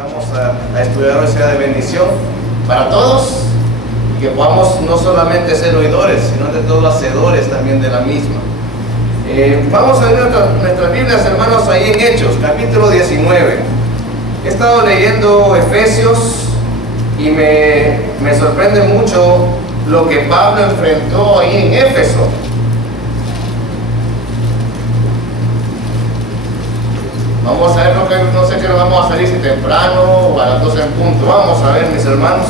vamos a estudiar hoy sea de bendición para todos, y que podamos no solamente ser oidores, sino de todos hacedores también de la misma. Vamos a ver nuestras Biblias, hermanos, ahí en Hechos, capítulo 19. He estado leyendo Efesios y me sorprende mucho lo que Pablo enfrentó ahí en Éfeso. Vamos a ver, no sé qué nos vamos a salir, si temprano o a las 12 en punto. Vamos a ver, mis hermanos.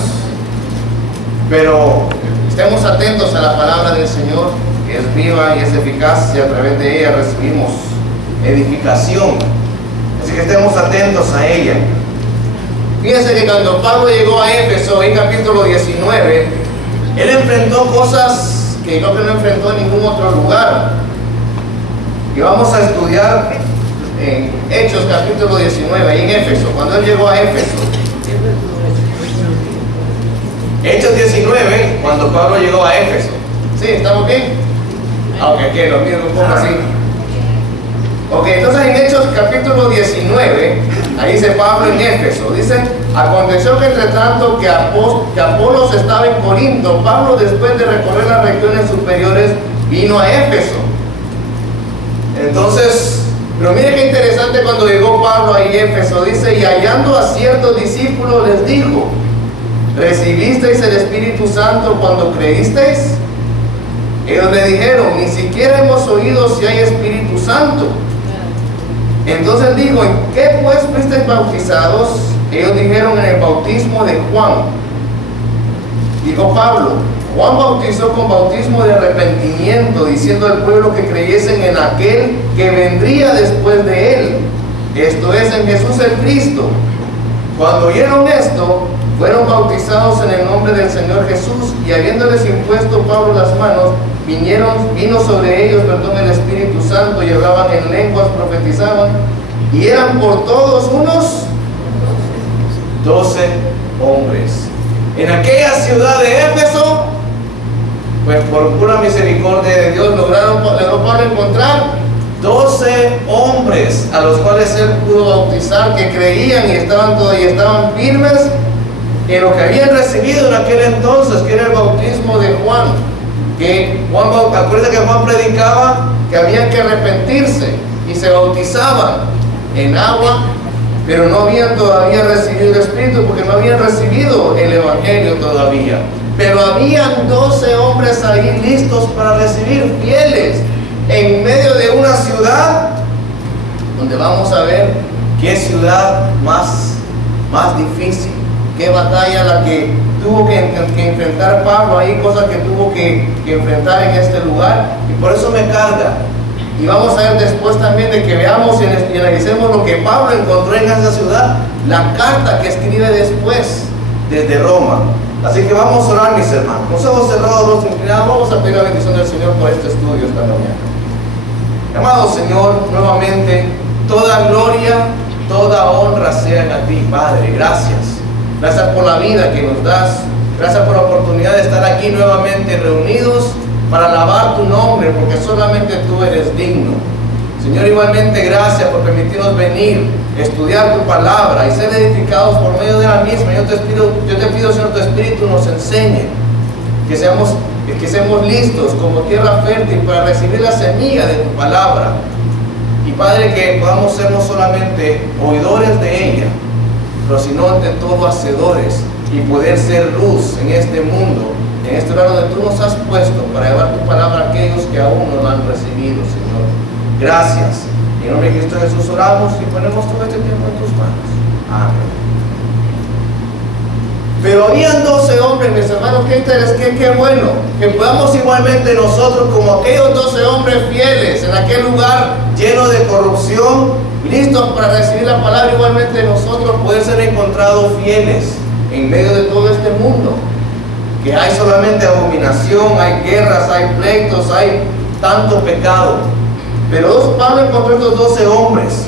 Pero estemos atentos a la palabra del Señor, que es viva y es eficaz, y a través de ella recibimos edificación. Así que estemos atentos a ella. Fíjense que cuando Pablo llegó a Éfeso, en capítulo 19, él enfrentó cosas que creo que no enfrentó en ningún otro lugar. Y vamos a estudiar en Hechos capítulo 19, ahí en Éfeso, cuando él llegó a Éfeso. Hechos 19, cuando Pablo llegó a Éfeso. ¿Sí? ¿Estamos bien? Aunque lo mismo un poco así. Ok, entonces en Hechos capítulo 19, ahí dice Pablo en Éfeso, dice: aconteció que entre tanto que Apolos estaba en Corinto, Pablo, después de recorrer las regiones superiores, vino a Éfeso. Entonces, pero mire qué interesante, cuando llegó Pablo ahí a Éfeso, dice: y hallando a ciertos discípulos les dijo: ¿recibisteis el Espíritu Santo cuando creísteis? Ellos le dijeron: ni siquiera hemos oído si hay Espíritu Santo. Entonces dijo: ¿en qué pues fuisteis bautizados? Ellos dijeron: en el bautismo de Juan. Dijo Pablo: Juan bautizó con bautismo de arrepentimiento, diciendo al pueblo que creyesen en aquel que vendría después de él, esto es, en Jesús el Cristo. Cuando oyeron esto, fueron bautizados en el nombre del Señor Jesús, y habiéndoles impuesto Pablo las manos, vino sobre ellos, el Espíritu Santo, y hablaban en lenguas, profetizaban, y eran por todos unos 12 hombres. En aquella ciudad de Éfeso, pues por pura misericordia de Dios, logró Pablo encontrar 12 hombres a los cuales él pudo bautizar, que creían y estaban firmes en lo que habían recibido en aquel entonces, que era el bautismo de Juan. Acuérdense que Juan predicaba que habían que arrepentirse y se bautizaban en agua, pero no habían todavía recibido el Espíritu, porque no habían recibido el Evangelio todavía. Pero habían 12 hombres ahí listos para recibir, fieles, en medio de una ciudad donde vamos a ver qué ciudad más difícil, qué batalla la que tuvo que enfrentar Pablo ahí, cosas que tuvo que enfrentar en este lugar, y por eso me carga. Y vamos a ver después también de que veamos y analicemos lo que Pablo encontró en esa ciudad, la carta que escribe después desde Roma. Así que vamos a orar, mis hermanos. Nos hemos cerrado, los inclinados. Vamos a pedir la bendición del Señor por este estudio esta mañana. Amado Señor, nuevamente, toda gloria, toda honra sean a ti, Padre. Gracias. Gracias por la vida que nos das. Gracias por la oportunidad de estar aquí nuevamente reunidos para alabar tu nombre, porque solamente tú eres digno. Señor, igualmente gracias por permitirnos venir, estudiar tu palabra y ser edificados por medio de la misma. Yo te pido, Señor, tu Espíritu nos enseñe, que seamos listos como tierra fértil para recibir la semilla de tu palabra. Y Padre, que podamos ser no solamente oidores de ella, pero sino ante todo hacedores, y poder ser luz en este mundo, en este lugar donde tú nos has puesto para llevar tu palabra a aquellos que aún no la han recibido, Señor. Gracias. En nombre de Cristo Jesús oramos y ponemos todo este tiempo en tus manos. Amén. Pero habían 12 hombres, mis hermanos, qué bueno, que podamos igualmente nosotros, como aquellos 12 hombres fieles en aquel lugar lleno de corrupción, listos para recibir la palabra, igualmente nosotros poder ser encontrados fieles en medio de todo este mundo, que hay solamente abominación, hay guerras, hay pleitos, hay tanto pecado. Pero Pablo encontró estos 12 hombres.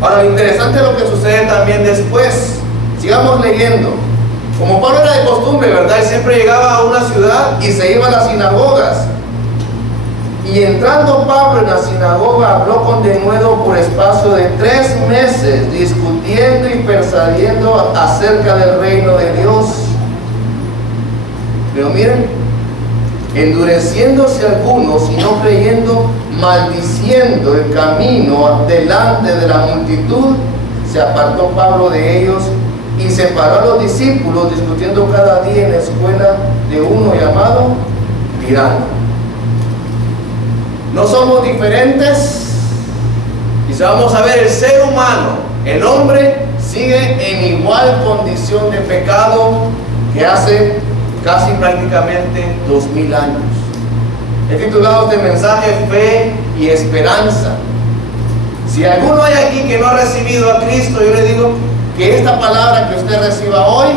Ahora, lo interesante es lo que sucede también después. Sigamos leyendo. Como Pablo era de costumbre, ¿verdad? Él siempre llegaba a una ciudad y se iba a las sinagogas. Y entrando Pablo en la sinagoga, habló con denuedo por espacio de 3 meses, discutiendo y persuadiendo acerca del reino de Dios. Pero miren, endureciéndose algunos y no creyendo, maldiciendo el camino delante de la multitud, se apartó Pablo de ellos y separó a los discípulos, discutiendo cada día en la escuela de uno llamado Tirano. No somos diferentes. Y vamos a ver, el ser humano, el hombre, sigue en igual condición de pecado que hace casi prácticamente 2000 años. He titulado este mensaje Fe y Esperanza. Si alguno hay aquí que no ha recibido a Cristo, yo le digo que esta palabra que usted reciba hoy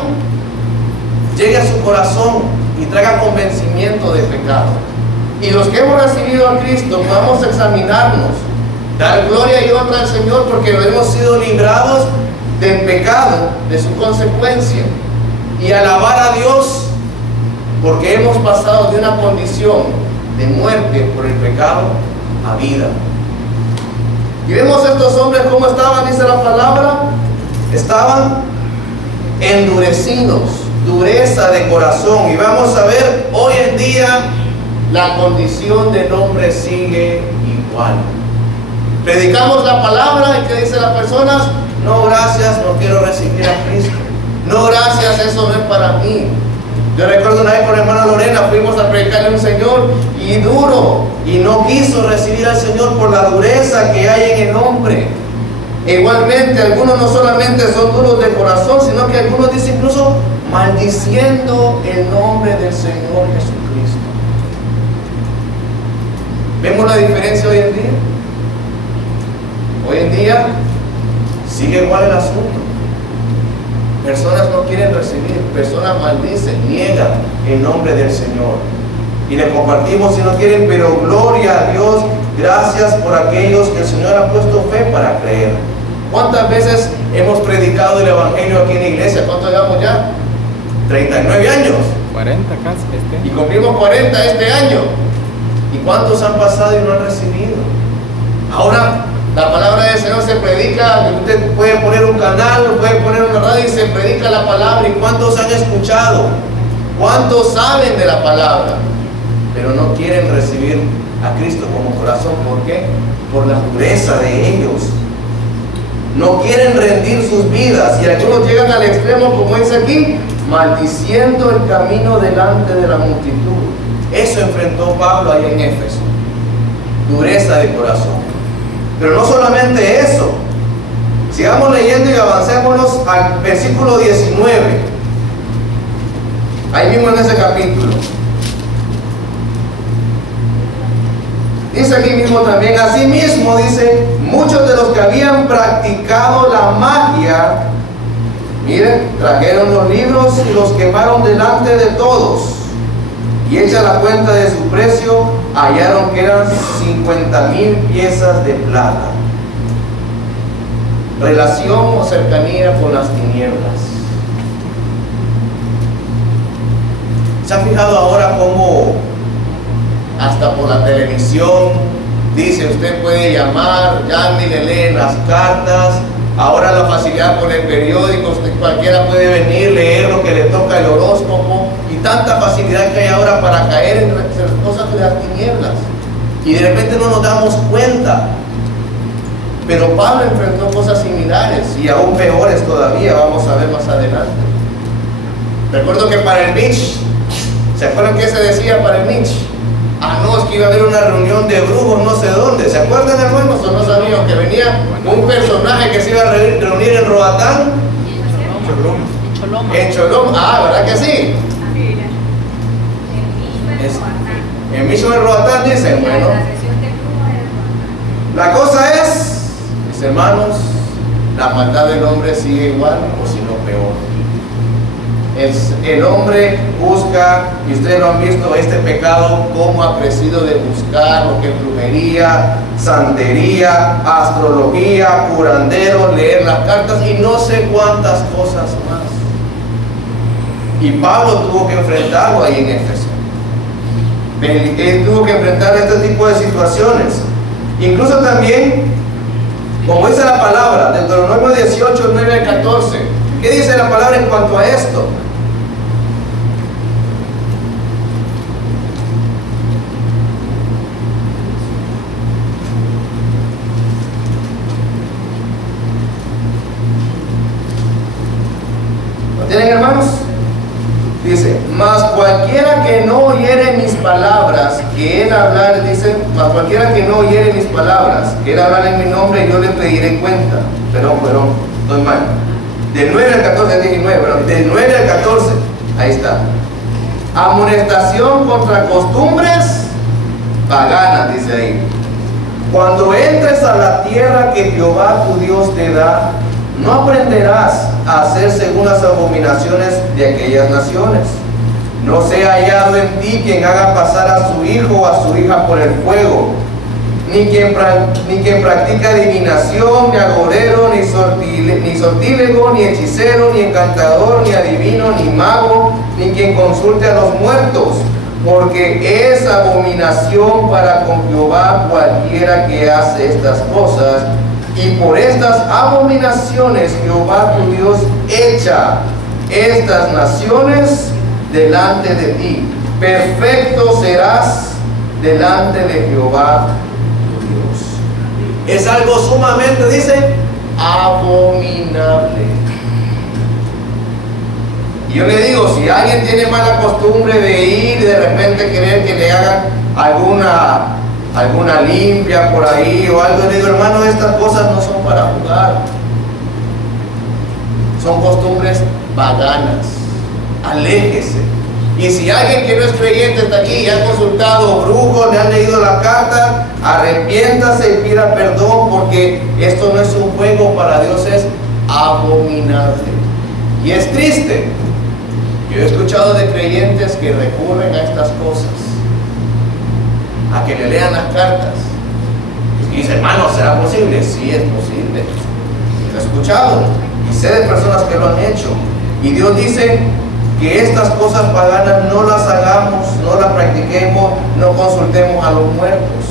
llegue a su corazón y traiga convencimiento de pecado. Y los que hemos recibido a Cristo podamos examinarnos, dar gloria y honra al Señor porque lo hemos sido librados del pecado, de su consecuencia, y alabar a Dios porque hemos pasado de una condición de muerte por el pecado a vida. Y vemos a estos hombres cómo estaban, dice la palabra, estaban endurecidos, dureza de corazón. Y vamos a ver hoy en día la condición del hombre sigue igual. Predicamos la palabra y ¿qué dicen las personas? No, gracias, no quiero recibir a Cristo. No, gracias, eso no es para mí. Yo recuerdo una vez con la hermana Lorena, fuimos a predicarle a un señor y duro, y no quiso recibir al Señor por la dureza que hay en el hombre. Igualmente, algunos no solamente son duros de corazón, sino que algunos dicen incluso maldiciendo el nombre del Señor Jesucristo. ¿Vemos la diferencia hoy en día? Hoy en día sigue igual el asunto. Personas no quieren recibir, personas maldicen, niegan el nombre del Señor. Y le compartimos si no quieren, pero gloria a Dios, gracias por aquellos que el Señor ha puesto fe para creer. ¿Cuántas veces hemos predicado el Evangelio aquí en la iglesia? ¿Cuánto llevamos ya? 39 años. 40 casi Y cumplimos 40 este año. ¿Y cuántos han pasado y no han recibido? Ahora la palabra del Señor se predica, usted puede poner un canal, puede poner una radio y se predica la palabra. ¿Y cuántos han escuchado? ¿Cuántos saben de la palabra? Pero no quieren recibir a Cristo como corazón. ¿Por qué? Por la dureza de ellos. No quieren rendir sus vidas. Y algunos llegan al extremo, como dice aquí, maldiciendo el camino delante de la multitud. Eso enfrentó Pablo ahí en Éfeso. Dureza de corazón. Pero no solamente eso. Sigamos leyendo y avancémonos al versículo 19. Ahí mismo en ese capítulo. Dice aquí mismo también, asimismo dice, muchos de los que habían practicado la magia, miren, trajeron los libros y los quemaron delante de todos. Y hecha la cuenta de su precio, hallaron que eran 50,000 piezas de plata. Relación o cercanía con las tinieblas. ¿Se han fijado ahora cómo hasta por la televisión dice usted puede llamar, llame y le leen las cartas? Ahora la facilidad por el periódico, usted cualquiera puede venir, leer lo que le toca el horóscopo, y tanta facilidad que hay ahora para caer en cosas de las tinieblas. Y de repente no nos damos cuenta. Pero Pablo enfrentó cosas similares y aún peores todavía, vamos a ver más adelante. Recuerdo que para el Mitch, ¿se acuerdan qué se decía para el Mitch? Ah, no, es que iba a haber una reunión de brujos no sé dónde. ¿Se acuerdan, hermanos? ¿O no sabían que venía un personaje que se iba a reunir en Roatán? En Choloma. Ah, ¿verdad que sí? En Micho de Roatán dicen, bueno. La cosa es, mis hermanos, la maldad del hombre sigue igual o si no peor. El hombre busca, y ustedes lo han visto, este pecado cómo ha crecido de buscar lo que es brujería, santería, astrología, curandero, leer las cartas y no sé cuántas cosas más. Y Pablo tuvo que enfrentarlo ahí en Éfeso. Él tuvo que enfrentar este tipo de situaciones. Incluso también, como dice la palabra, Deuteronomio 18, 9 al 14. ¿Qué dice la palabra en cuanto a esto? ¿Lo tienen, hermanos? Dice, mas cualquiera que no oyere mis palabras, que él hablar, dice, mas cualquiera que no oyere mis palabras, que él hablar en mi nombre, yo le pediré cuenta. Perdón, estoy mal. Del 9 al 14, 19, perdón, del 9 al 14, ahí está. Amonestación contra costumbres paganas, dice ahí. Cuando entres a la tierra que Jehová tu Dios te da, no aprenderás a hacer según las abominaciones de aquellas naciones. No sea hallado en ti quien haga pasar a su hijo o a su hija por el fuego, ni quien practica adivinación, ni agorero, ni sortílego, ni hechicero, ni encantador, ni adivino, ni mago, ni quien consulte a los muertos, porque es abominación para con Jehová cualquiera que hace estas cosas. Y por estas abominaciones Jehová tu Dios echa estas naciones delante de ti. Perfecto serás delante de Jehová tu Dios. Es algo sumamente, dice, abominable. Y yo le digo, si alguien tiene mala costumbre de ir y de repente querer que le hagan alguna limpia por ahí o algo, le digo, hermano, estas cosas no son para jugar, son costumbres paganas, aléjese. Y si alguien que no es creyente está aquí y ha consultado brujos, le han leído la carta, arrepiéntase y pida perdón, porque esto no es un juego para Dios, es abominable. Y es triste. Yo he escuchado de creyentes que recurren a estas cosas, a que le lean las cartas. Y dice, hermano, ¿será posible? Sí, es posible. Lo he escuchado y sé de personas que lo han hecho. Y Dios dice que estas cosas paganas no las hagamos, no las practiquemos, no consultemos a los muertos.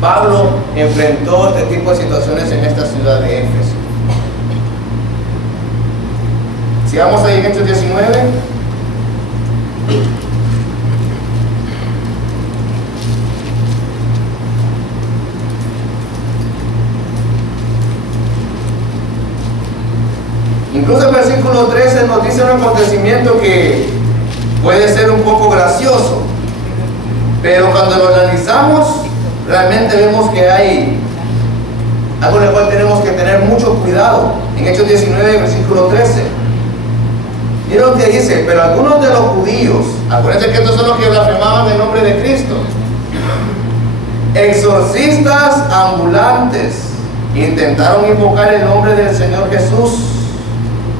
Pablo enfrentó este tipo de situaciones en esta ciudad de Éfeso. Sigamos ahí en Hechos 19. Incluso el versículo 13 nos dice un acontecimiento que puede ser un poco gracioso, pero cuando lo analizamos realmente vemos que hay algo en el cual tenemos que tener mucho cuidado. En Hechos 19, versículo 13, miren lo que dice: pero algunos de los judíos, acuérdense que estos son los que blasfemaban el nombre de Cristo, exorcistas ambulantes, intentaron invocar el nombre del Señor Jesús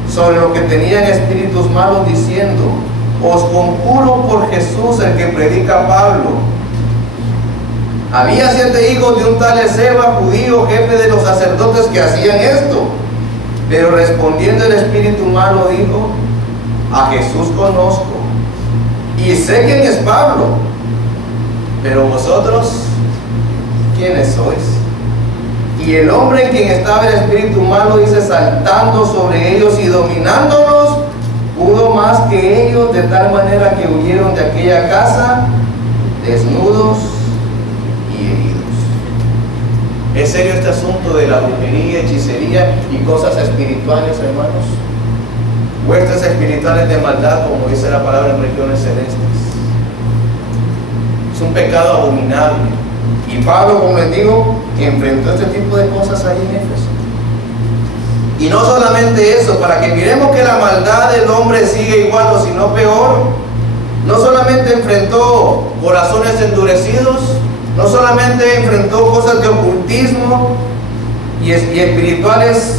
sobre los que tenían espíritus malos, diciendo: os conjuro por Jesús, el que predica Pablo. Había 7 hijos de un tal Esceva, judío, jefe de los sacerdotes, que hacían esto. Pero respondiendo el espíritu malo dijo: a Jesús conozco y sé quién es Pablo, pero vosotros, ¿quiénes sois? Y el hombre en quien estaba el espíritu malo, dice, saltando sobre ellos y dominándolos, pudo más que ellos, de tal manera que huyeron de aquella casa desnudos y heridos. ¿Es serio este asunto de la brujería, hechicería y cosas espirituales, hermanos? Huestes espirituales de maldad, como dice la palabra en regiones celestes. Es un pecado abominable. Y Pablo, como les digo, enfrentó este tipo de cosas ahí en Éfeso. Y no solamente eso, para que miremos que la maldad del hombre sigue igual o si no peor, no solamente enfrentó corazones endurecidos, no solamente enfrentó cosas de ocultismo y espirituales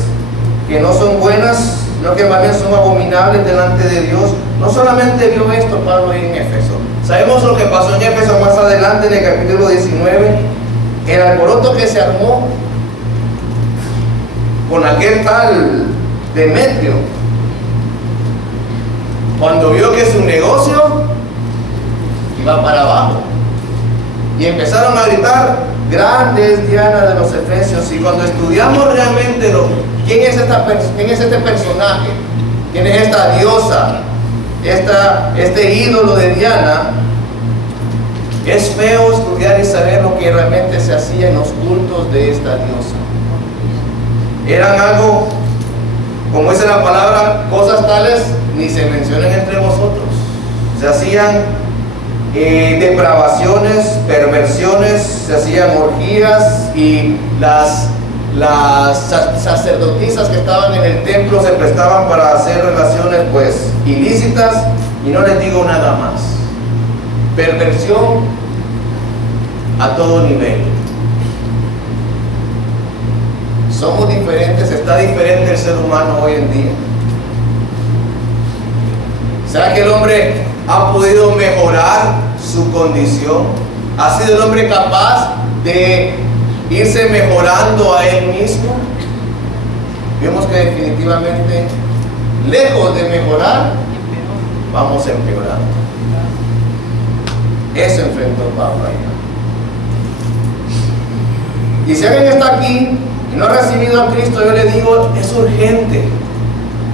que no son buenas, sino que más bien son abominables delante de Dios. No solamente vio esto Pablo ahí en Éfeso. Sabemos lo que pasó en Éfeso más adelante en el capítulo 19, el alboroto que se armó con aquel tal Demetrio, cuando vio que su negocio iba para abajo. Y empezaron a gritar: grande es Diana de los Efesios. Y cuando estudiamos realmente quién es este personaje, quién es esta diosa, este ídolo de Diana, es feo estudiar y saber lo que realmente se hacía en los cultos de esta diosa. Eran algo, como dice la palabra, cosas tales ni se mencionan entre vosotros. Se hacían depravaciones, perversiones, se hacían orgías, y las sacerdotisas que estaban en el templo se prestaban para hacer relaciones pues ilícitas, y no les digo nada más. Perversión a todo nivel. Somos diferentes, está diferente el ser humano hoy en día. ¿Será que el hombre ha podido mejorar su condición? ¿Ha sido el hombre capaz de irse mejorando a él mismo? Vemos que definitivamente, lejos de mejorar, vamos empeorando. Eso enfrentó Pablo allá. Y si alguien está aquí y no ha recibido a Cristo, yo le digo, es urgente,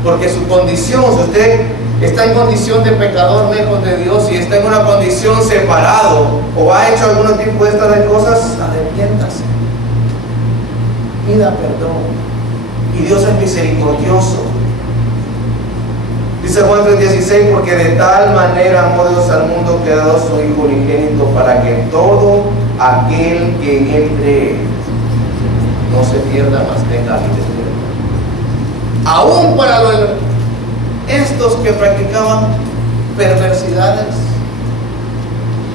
porque su condición, si usted está en condición de pecador lejos de Dios, y está en una condición separado, o ha hecho algún tipo de estas cosas, arrepiéntase, pida perdón, y Dios es misericordioso. Dice Juan 3:16, porque de tal manera amó Dios al mundo que ha dado su Hijo unigénito, para que todo aquel que en él cree no se pierda, mas tenga vida eterna. Aún para estos que practicaban perversidades,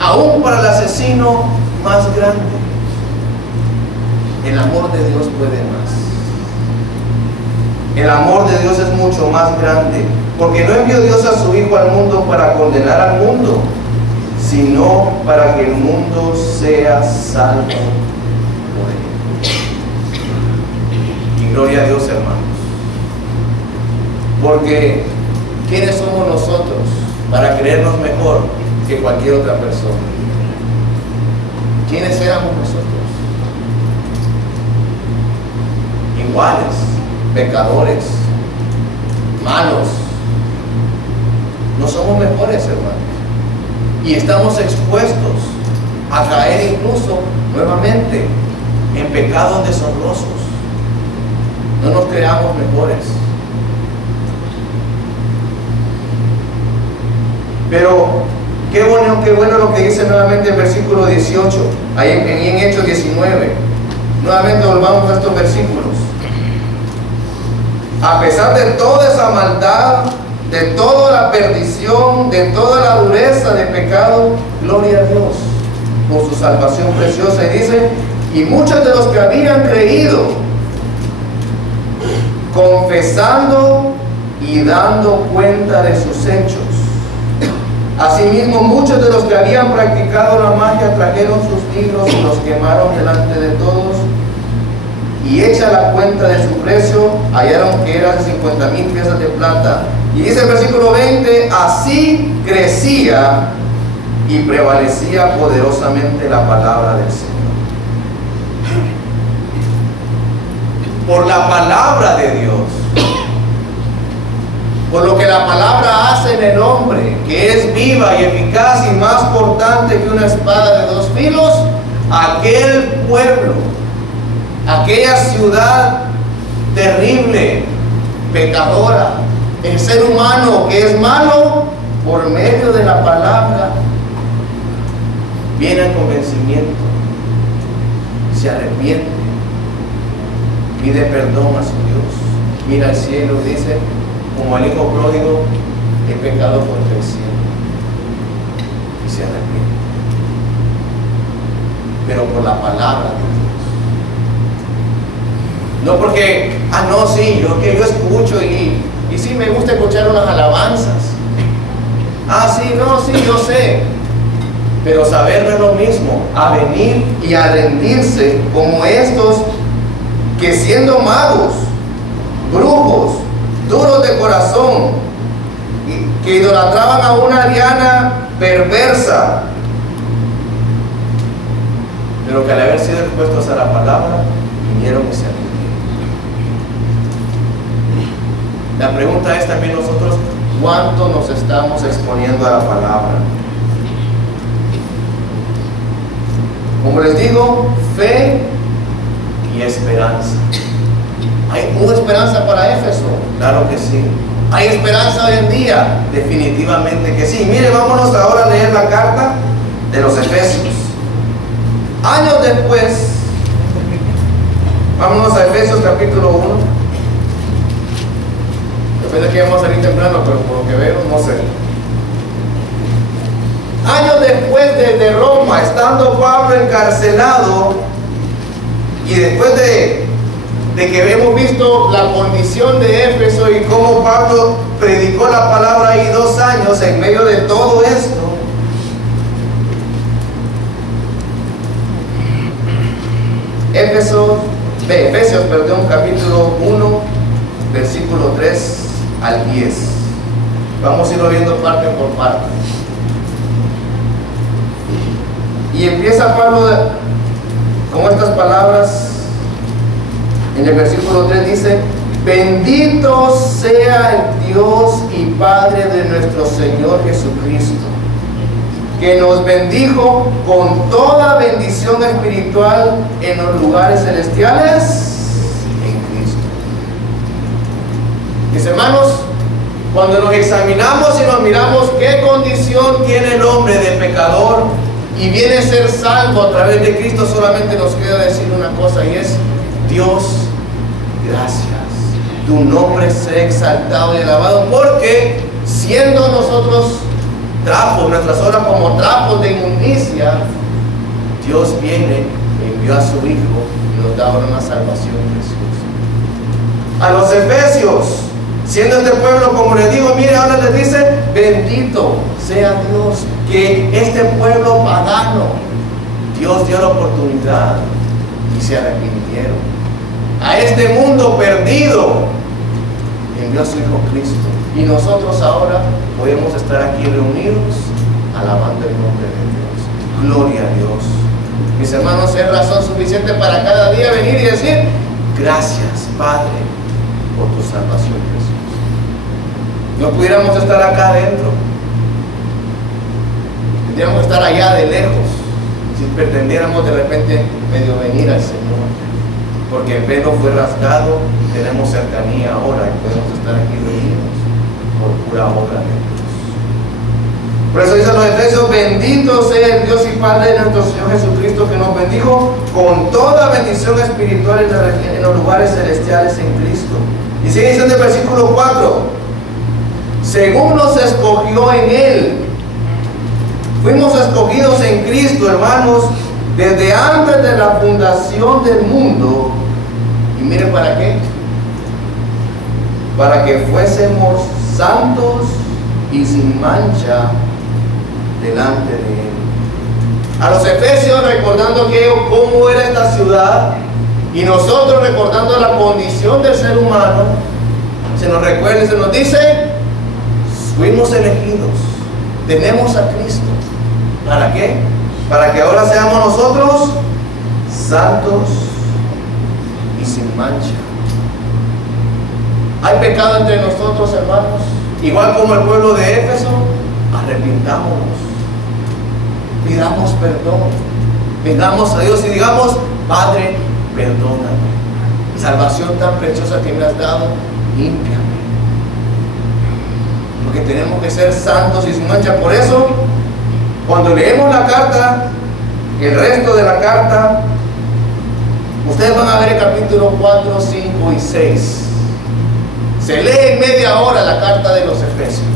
aún para el asesino más grande, el amor de Dios puede más. El amor de Dios es mucho más grande, porque no envió Dios a su Hijo al mundo para condenar al mundo, sino para que el mundo sea salvo por él. Y gloria a Dios, hermanos, porque ¿quiénes somos nosotros para creernos mejor que cualquier otra persona? ¿Quiénes éramos nosotros? Iguales, pecadores, malos. No somos mejores, hermanos, y estamos expuestos a caer incluso nuevamente en pecados deshonrosos. No nos creamos mejores. Pero qué bueno lo que dice nuevamente el versículo 18, ahí en Hechos 19. Nuevamente volvamos a estos versículos. A pesar de toda esa maldad, de toda la perdición, de toda la dureza de pecado, gloria a Dios por su salvación preciosa. Y dice, y muchos de los que habían creído, confesando y dando cuenta de sus hechos. Asimismo, muchos de los que habían practicado la magia trajeron sus libros y los quemaron delante de todos, y hecha la cuenta de su precio, hallaron que eran 50,000 piezas de plata. Y dice el versículo 20, así crecía y prevalecía poderosamente la palabra del Señor. Por la palabra de Dios, por lo que la palabra hace en el hombre, que es viva y eficaz y más cortante que una espada de dos filos, aquel pueblo, aquella ciudad terrible, pecadora, el ser humano que es malo, por medio de la palabra viene al convencimiento, se arrepiente, pide perdón a su Dios, mira al cielo y dice, como el hijo pródigo, he pecado contra el cielo, y se arrepiente, pero por la palabra de Dios. No porque, no, sí, yo escucho y sí me gusta escuchar unas alabanzas. Sí, no, sí, yo sé. Pero saber no es lo mismo a venir y a rendirse como estos que, siendo magos, brujos, duros de corazón, que idolatraban a una Diana perversa, pero que al haber sido expuestos a la palabra, vinieron y se arrepintieron. La pregunta es también nosotros, ¿cuánto nos estamos exponiendo a la palabra? Como les digo, fe y esperanza. ¿Hubo esperanza para Éfeso? Claro que sí. ¿Hay esperanza hoy en día? Definitivamente que sí. Mire, vámonos ahora a leer la carta de los Efesios. Años después, vámonos a Efesios capítulo 1. Depende de que vamos a salir temprano, pero por lo que veo, no sé. Años después de Roma, estando Pablo encarcelado, y después de que hemos visto la condición de Éfeso y cómo Pablo predicó la palabra ahí 2 años en medio de todo esto, Efesios capítulo 1, versículo 3 al 10. Vamos a irlo viendo parte por parte. Y empieza Pablo con estas palabras. En el versículo 3 dice: bendito sea el Dios y Padre de nuestro Señor Jesucristo, que nos bendijo con toda bendición espiritual en los lugares celestiales en Cristo. Mis hermanos, cuando nos examinamos y nos miramos qué condición tiene el hombre de pecador y viene a ser salvo a través de Cristo, solamente nos queda decir una cosa, y es: Dios, gracias, tu nombre sea exaltado y alabado, porque siendo nosotros trapos, nuestras obras como trapos de inmundicia, Dios viene, envió a su Hijo y nos da ahora una salvación en Jesús. A los Efesios, siendo este pueblo, como les digo, mire, ahora les dice: bendito sea Dios, que este pueblo pagano, Dios dio la oportunidad y se arrepintieron. A este mundo perdido envió a su Hijo Cristo, y nosotros ahora podemos estar aquí reunidos alabando el nombre de Dios. Gloria a Dios. Mis hermanos, es razón suficiente para cada día venir y decir: gracias, Padre, por tu salvación, Jesús. No pudiéramos estar acá adentro, tendríamos que estar allá de lejos si pretendiéramos de repente medio venir al Señor, porque el velo fue rasgado y tenemos cercanía ahora y podemos estar aquí reunidos por pura obra de Dios. Por eso dice a los Efesios: bendito sea el Dios y Padre de nuestro Señor Jesucristo, que nos bendijo con toda bendición espiritual en los lugares celestiales en Cristo. Y sigue diciendo el versículo 4: según nos escogió en Él. Fuimos escogidos en Cristo, hermanos, desde antes de la fundación del mundo. Y miren, ¿para qué? Para que fuésemos santos y sin mancha delante de Él. A los Efesios, recordando cómo era esta ciudad, y nosotros recordando la condición del ser humano, se nos recuerda y se nos dice: fuimos elegidos, tenemos a Cristo. ¿Para qué? Para que ahora seamos nosotros santos y sin mancha. ¿Hay pecado entre nosotros, hermanos? Igual como el pueblo de Éfeso, arrepintámonos, pidamos perdón, pidamos a Dios y digamos: Padre, perdóname, salvación tan preciosa que me has dado, límpiame, porque tenemos que ser santos y sin mancha. Por eso, cuando leemos la carta, el resto de la carta, ustedes van a ver el capítulo 4, 5 y 6. Se lee en media hora la carta de los Efesios,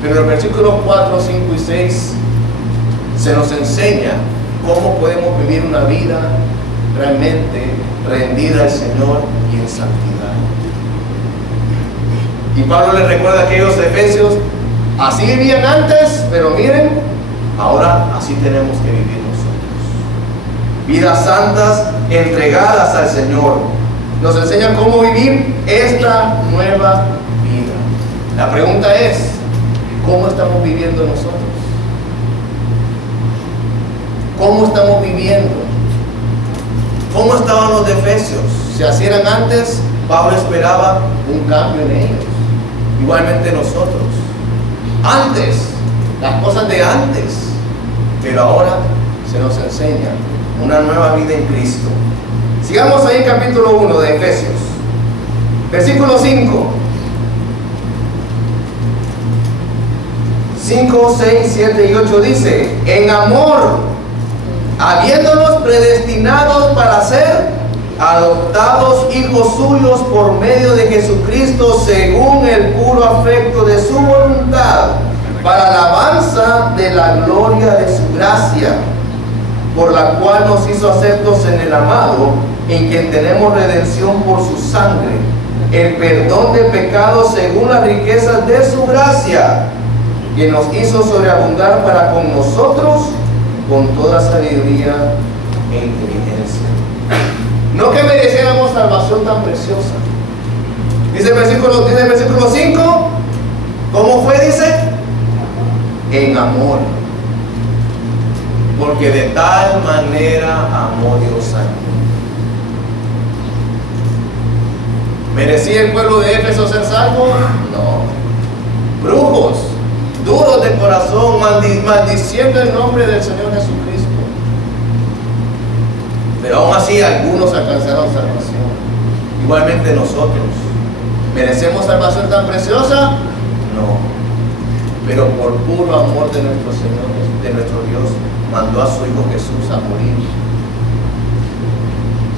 pero el versículo 4, 5 y 6 se nos enseña cómo podemos vivir una vida realmente rendida al Señor y en santidad. Y Pablo les recuerda a aquellos Efesios: así vivían antes, pero miren, ahora así tenemos que vivir nosotros. Vidas santas, entregadas al Señor. Nos enseña cómo vivir esta nueva vida. La pregunta es: ¿cómo estamos viviendo nosotros? ¿Cómo estamos viviendo? ¿Cómo estaban los de Efesios? Si así eran antes, Pablo esperaba un cambio en ellos. Igualmente nosotros. Antes, las cosas de antes. Pero ahora se nos enseña una nueva vida en Cristo. Sigamos ahí en capítulo 1 de Efesios. Versículo 5. 5, 6, 7 y 8 dice: en amor, habiéndonos predestinados para ser adoptados hijos suyos por medio de Jesucristo, según el puro afecto de su voluntad, para alabanza de la gloria de su gracia, por la cual nos hizo aceptos en el amado, en quien tenemos redención por su sangre, el perdón de pecados según las riquezas de su gracia, que nos hizo sobreabundar para con nosotros con toda sabiduría e inteligencia. No que mereciéramos salvación tan preciosa. Dice el versículo 5, ¿cómo fue? Dice, en amor. Porque de tal manera amó Dios al mundo. ¿Merecía el pueblo de Éfeso ser salvo? No. Brujos, duros de corazón, maldiciendo el nombre del Señor Jesucristo. Pero aún así algunos alcanzaron salvación. Igualmente nosotros. ¿Merecemos salvación tan preciosa? No. Pero por puro amor de nuestro Señor, de nuestro Dios, mandó a su Hijo Jesús a morir.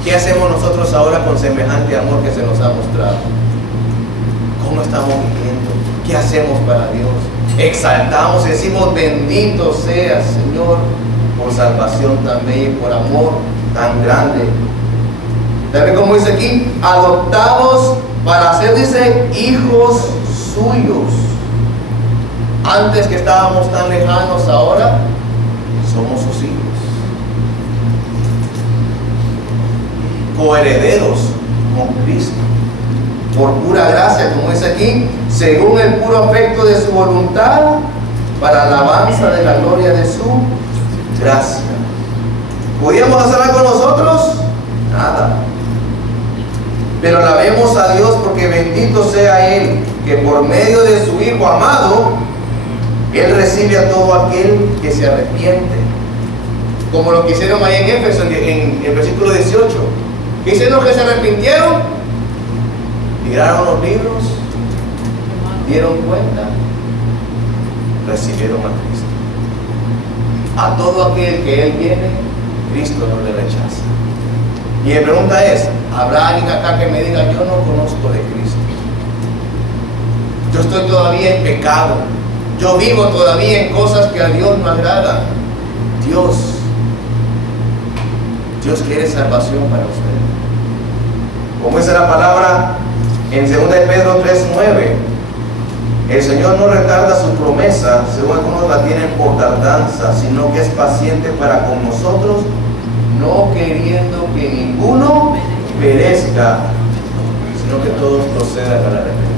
¿Qué hacemos nosotros ahora con semejante amor que se nos ha mostrado? ¿Cómo estamos viviendo? ¿Qué hacemos para Dios? Exaltamos y decimos: bendito seas, Señor, por salvación tan bella y por amor tan grande. ¿Sabe cómo dice aquí? Adoptados para ser, dice, hijos suyos. Antes que estábamos tan lejanos, ahora somos sus hijos. Coherederos con Cristo, por pura gracia, como dice aquí, según el puro afecto de su voluntad, para alabanza de la gloria de su gracia. ¿Podíamos hacer algo nosotros? Nada. Pero alabemos a Dios, porque bendito sea Él, que por medio de su Hijo amado, Él recibe a todo aquel que se arrepiente. Como lo que hicieron ahí en Éfeso, en el versículo 18. ¿Qué hicieron los que se arrepintieron? Tiraron los libros, dieron cuenta, recibieron a Cristo. A todo aquel que Él viene, Cristo no le rechaza. Y mi pregunta es: ¿habrá alguien acá que me diga: yo no conozco de Cristo? Yo estoy todavía en pecado. Yo vivo todavía en cosas que a Dios no agradan. Dios quiere salvación para usted. Como dice la palabra en 2 de Pedro 3:9, el Señor no retarda su promesa, según algunos la tienen por tardanza, sino que es paciente para con nosotros, no queriendo que ninguno perezca, sino que todos procedan al arrepentimiento.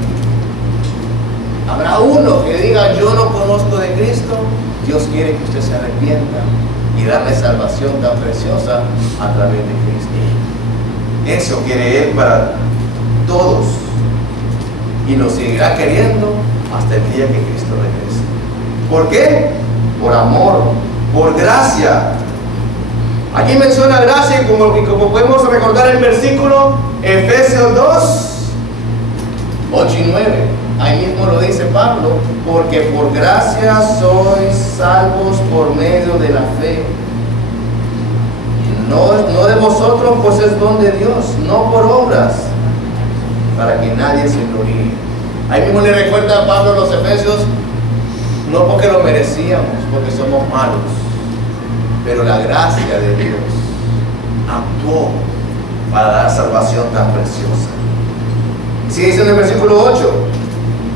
Habrá uno que diga: yo no conozco de Cristo. Dios quiere que usted se arrepienta y darle salvación tan preciosa a través de Cristo. Eso quiere Él para todos, y lo seguirá queriendo hasta el día que Cristo regrese. ¿Por qué? Por amor, por gracia. Aquí menciona gracia, y como podemos recordar el versículo Efesios 2, 8 y 9. Ahí mismo lo dice Pablo: porque por gracia sois salvos por medio de la fe. No de vosotros, pues es don de Dios, no por obras, para que nadie se gloríe. Ahí mismo le recuerda a Pablo a los Efesios: no porque lo merecíamos, porque somos malos, pero la gracia de Dios actuó para dar salvación tan preciosa. Sigue diciendo en el versículo 8: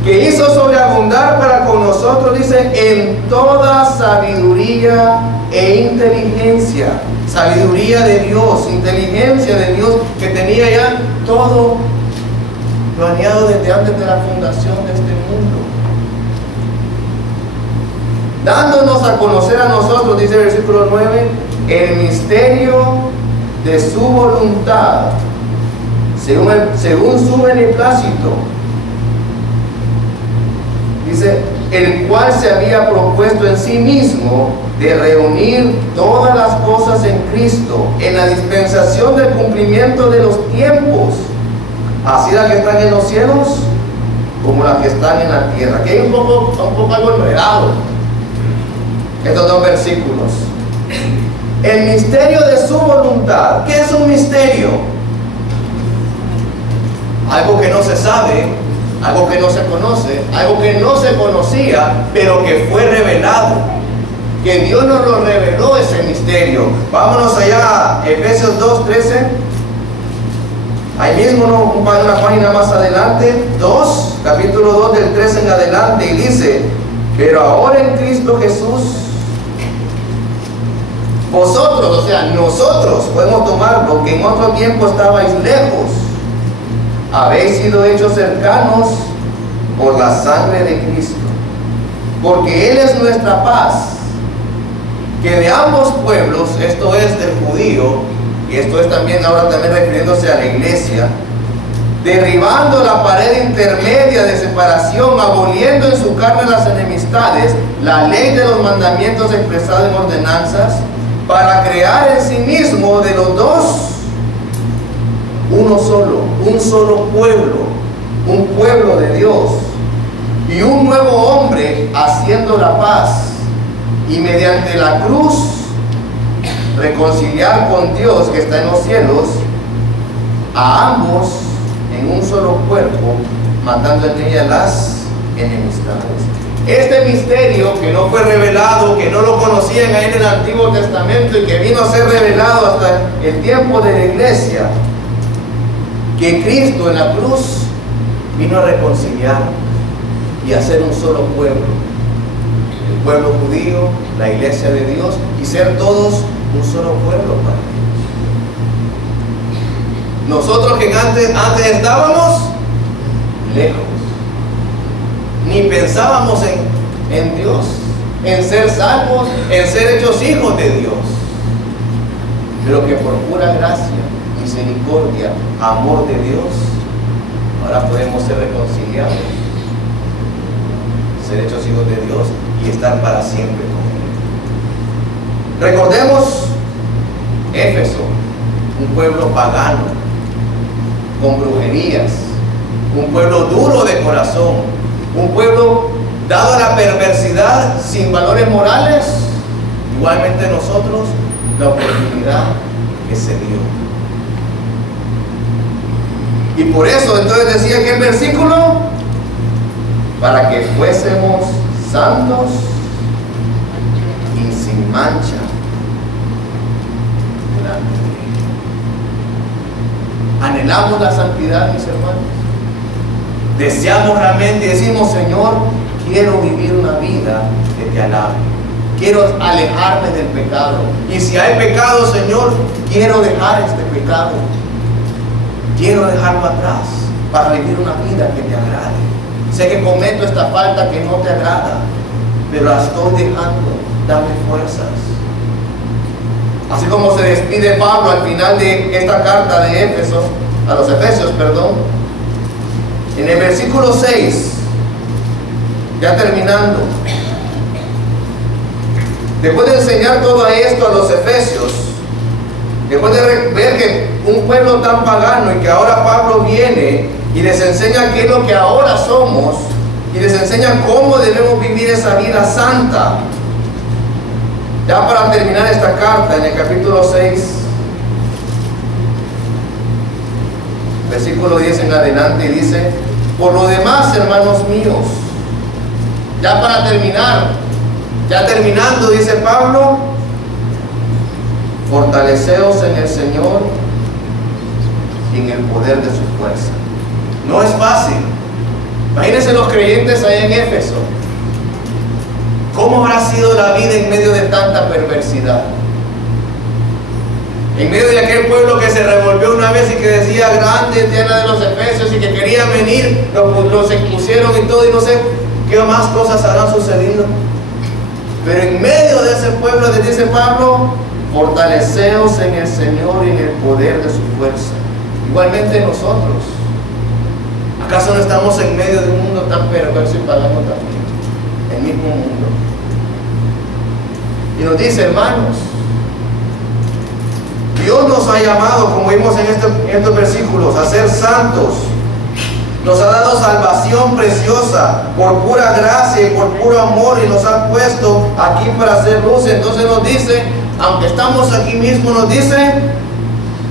que hizo sobreabundar para con nosotros, dice, en toda sabiduría e inteligencia. Sabiduría de Dios, inteligencia de Dios, que tenía ya todo planeado desde antes de la fundación de este mundo. dándonos a conocer a nosotros, dice el versículo 9, el misterio de su voluntad, según su beneplácito. Dice, el cual se había propuesto en sí mismo de reunir todas las cosas en Cristo, en la dispensación del cumplimiento de los tiempos, así las que están en los cielos como las que están en la tierra. Aquí hay un poco algo enredado estos dos versículos. El misterio de su voluntad. ¿Qué es un misterio? Algo que no se sabe, algo que no se conoce, algo que no se conocía, pero que fue revelado, que Dios nos lo reveló, ese misterio. Vámonos allá, Efesios 2:13. Ahí mismo, una página más adelante, capítulo 2 del 13 en adelante, y dice, pero ahora en Cristo Jesús, vosotros, o sea, nosotros, podemos tomarlo, que en otro tiempo estabais lejos, habéis sido hechos cercanos por la sangre de Cristo, porque Él es nuestra paz, que de ambos pueblos, esto es del judío, y esto es también ahora también refiriéndose a la iglesia, derribando la pared intermedia de separación, aboliendo en su carne las enemistades, la ley de los mandamientos expresada en ordenanzas, para crear en sí mismo de los dos uno solo, un solo pueblo, un pueblo de Dios, y un nuevo hombre haciendo la paz, y mediante la cruz reconciliar con Dios que está en los cielos a ambos en un solo cuerpo, matando en ella las enemistades. Este misterio que no fue revelado, que no lo conocían ahí en el Antiguo Testamento y que vino a ser revelado hasta el tiempo de la iglesia, que Cristo en la cruz vino a reconciliar y a hacer un solo pueblo, el pueblo judío, la iglesia de Dios, y ser todos un solo pueblo para Dios. Nosotros que antes estábamos lejos, ni pensábamos en Dios, en ser salvos, en ser hechos hijos de Dios, pero que por pura gracia, misericordia, amor de Dios, ahora podemos ser reconciliados, ser hechos hijos de Dios y estar para siempre con Él. Recordemos Éfeso, un pueblo pagano, con brujerías, un pueblo duro de corazón, un pueblo dado a la perversidad, sin valores morales. Igualmente nosotros, la oportunidad que se dio. Y por eso entonces decía que el versículo, para que fuésemos santos y sin mancha delante de Él. Anhelamos la santidad, mis hermanos. Deseamos realmente y decimos, Señor, quiero vivir una vida que te alabe. Quiero alejarme del pecado. Y si hay pecado, Señor, quiero dejar este pecado. Quiero dejarlo atrás para vivir una vida que te agrade. Sé que cometo esta falta que no te agrada, pero la estoy dejando. Dame fuerzas. Así como se despide Pablo al final de esta carta de Éfesos, a los Efesios, perdón. En el versículo 6, ya terminando, después de enseñar todo esto a los Efesios, después de ver que un pueblo tan pagano y que ahora Pablo viene y les enseña qué es lo que ahora somos y les enseña cómo debemos vivir esa vida santa, ya para terminar esta carta en el capítulo 6, versículo 10 en adelante, dice: por lo demás, hermanos míos, ya para terminar, ya terminando, dice Pablo, fortaleceos en el Señor y en el poder de su fuerza. No es fácil. Imagínense los creyentes ahí en Éfeso. ¿Cómo habrá sido la vida en medio de tanta perversidad? En medio de aquel pueblo que se revolvió una vez y que decía grande Diana de los Efesios y que querían venir, los expusieron y todo, y no sé qué más cosas habrán sucedido. Pero en medio de ese pueblo, les dice Pablo, fortaleceos en el Señor y en el poder de su fuerza. Igualmente nosotros. ¿Acaso no estamos en medio de un mundo tan perverso y pagano también? El mismo mundo. Y nos dice, hermanos, Dios nos ha llamado, como vimos en estos versículos, a ser santos. Nos ha dado salvación preciosa por pura gracia y por puro amor, y nos ha puesto aquí para hacer luz. Entonces nos dice, aunque estamos aquí mismo, nos dice,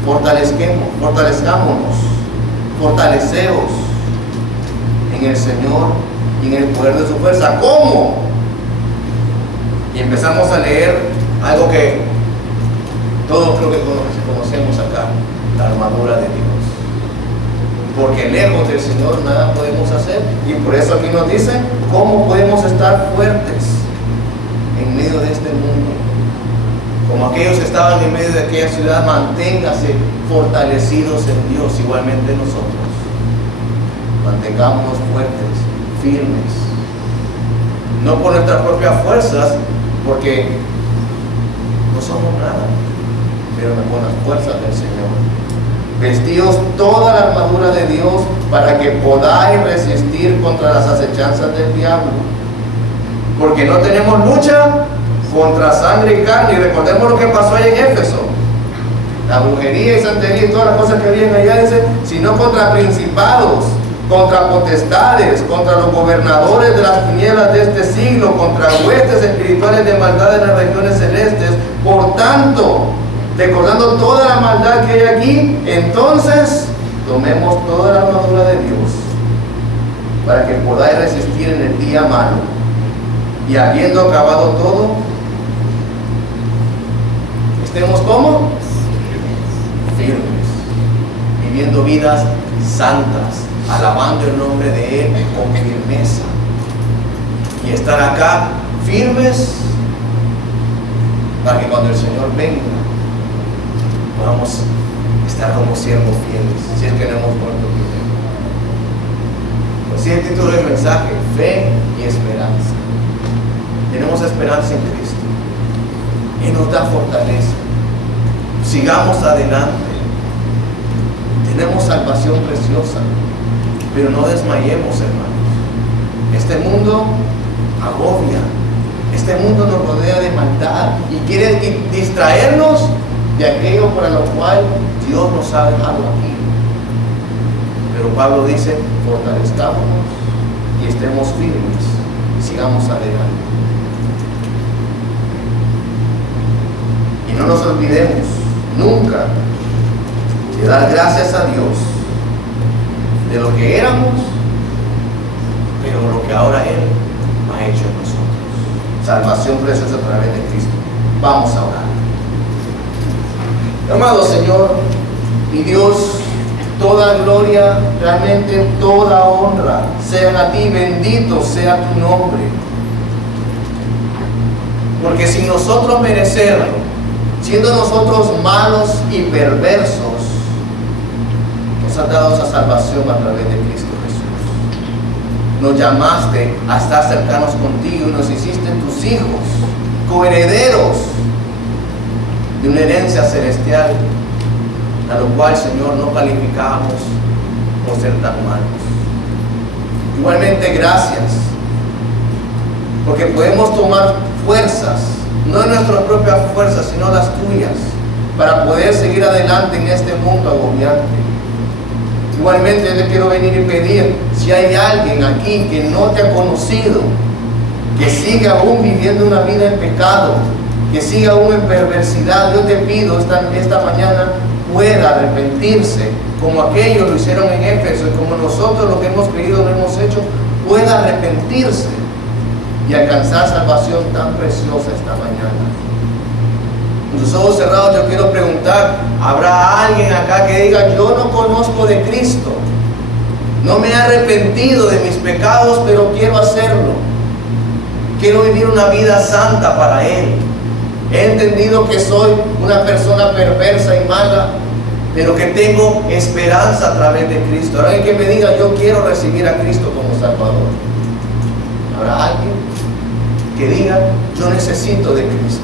fortalezcámonos, fortaleceos en el Señor y en el poder de su fuerza. ¿Cómo? Y empezamos a leer algo que todos creo que conocemos acá, la armadura de Dios. Porque lejos del Señor nada podemos hacer. Y por eso aquí nos dice cómo podemos estar fuertes en medio de este mundo. Como aquellos que estaban en medio de aquella ciudad, manténgase fortalecidos en Dios. Igualmente nosotros, mantengámonos fuertes, firmes. No por nuestras propias fuerzas, porque no somos nada, pero con las fuerzas del Señor. Vestíos toda la armadura de Dios para que podáis resistir contra las acechanzas del diablo. Porque no tenemos lucha contra sangre y carne. Y recordemos lo que pasó allá en Éfeso. La brujería y santería y todas las cosas que habían allá, dice, sino contra principados, contra potestades, contra los gobernadores de las tinieblas de este siglo, contra huestes espirituales de maldad en las regiones celestes. Por tanto, recordando toda la maldad que hay aquí, entonces tomemos toda la armadura de Dios para que podáis resistir en el día malo, y habiendo acabado todo, estemos como firmes, viviendo vidas santas, alabando el nombre de Él con firmeza, y estar acá firmes para que cuando el Señor venga podamos estar como siervos fieles, si es que no hemos muerto primero. Así el título del mensaje: fe y esperanza. Tenemos esperanza en Cristo, Él nos da fortaleza. Sigamos adelante. Tenemos salvación preciosa, pero no desmayemos, hermanos. Este mundo agobia, este mundo nos rodea de maldad y quiere distraernos de aquello para lo cual Dios nos ha dejado aquí. Pero Pablo dice, fortalezcámonos y estemos firmes y sigamos adelante. Y no nos olvidemos nunca de dar gracias a Dios de lo que éramos, pero lo que ahora Él ha hecho en nosotros. Salvación preciosa a través de Cristo. Vamos a orar. Amado Señor y Dios, toda gloria, realmente toda honra sean a ti, bendito sea tu nombre. Porque sin nosotros merecerlo, siendo nosotros malos y perversos, nos has dado esa salvación a través de Cristo Jesús. Nos llamaste a estar cercanos contigo y nos hiciste tus hijos, coherederos de una herencia celestial, a lo cual, Señor, no calificamos por ser tan malos. Igualmente, gracias, porque podemos tomar fuerzas, no en nuestras propias fuerzas, sino las tuyas, para poder seguir adelante en este mundo agobiante. Igualmente, yo te quiero venir y pedir, si hay alguien aquí que no te ha conocido, que sigue aún viviendo una vida en pecado, que siga aún en perversidad, yo te pido esta mañana pueda arrepentirse, como aquellos lo hicieron en Éfeso, y como nosotros lo que hemos creído lo hemos hecho, pueda arrepentirse y alcanzar salvación tan preciosa esta mañana. Con tus ojos cerrados yo quiero preguntar, ¿habrá alguien acá que diga, yo no conozco de Cristo, no me he arrepentido de mis pecados, pero quiero hacerlo, quiero vivir una vida santa para Él? He entendido que soy una persona perversa y mala, pero que tengo esperanza a través de Cristo. Habrá alguien que me diga, yo quiero recibir a Cristo como Salvador. ¿Habrá alguien? que diga: yo necesito de Cristo,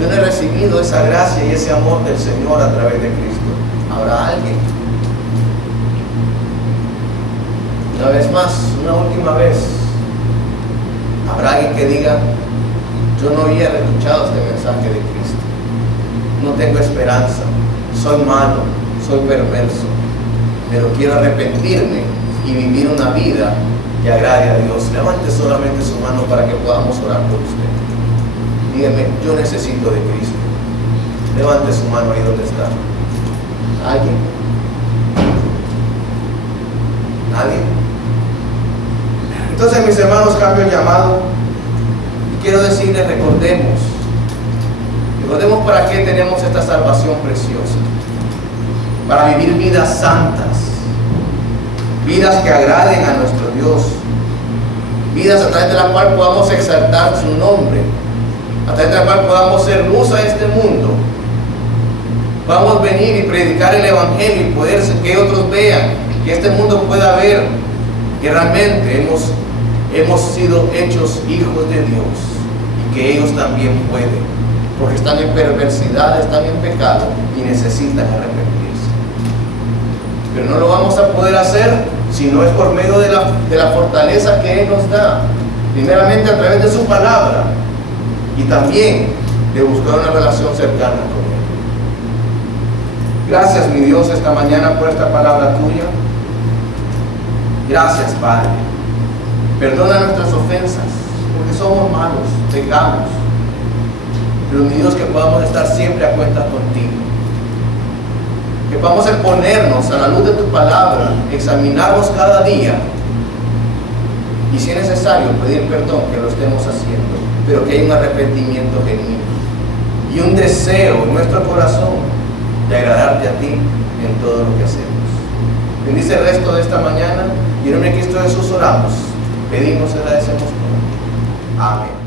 yo no he recibido esa gracia y ese amor del Señor a través de Cristo. ¿Habrá alguien? Una vez más, una última vez, habrá alguien que diga: yo no había escuchado este mensaje de Cristo, no tengo esperanza, soy malo, soy perverso, pero quiero arrepentirme y vivir una vida que agrade a Dios. Levante solamente su mano para que podamos orar por usted. Dígame: yo necesito de Cristo. Levante su mano ahí donde está. ¿Alguien? ¿Nadie? Entonces, mis hermanos, cambio el llamado y quiero decirles: recordemos para qué tenemos esta salvación preciosa, para vivir vidas santas, vidas que agraden a nuestro Dios, vidas a través de la cual podamos exaltar su nombre, a través de la cual podamos ser luz a este mundo. Vamos a venir y predicar el Evangelio y poder que otros vean, que este mundo pueda ver que realmente hemos sido hechos hijos de Dios y que ellos también pueden, porque están en perversidad, están en pecado y necesitan arrepentirse. Pero no lo vamos a poder hacer si no es por medio de la fortaleza que Él nos da, primeramente a través de su palabra y también de buscar una relación cercana con Él. Gracias, mi Dios, esta mañana por esta palabra tuya. Gracias, Padre. Perdona nuestras ofensas, porque somos malos, pecamos. Pero, mi Dios, que podamos estar siempre a cuentas contigo. Que podamos exponernos a la luz de tu palabra, examinarnos cada día y, si es necesario, pedir perdón, que lo estemos haciendo, pero que haya un arrepentimiento genuino y un deseo en nuestro corazón de agradarte a ti en todo lo que hacemos. Bendice el resto de esta mañana y en el nombre de Cristo Jesús oramos, pedimos y agradecemos todo. Amén.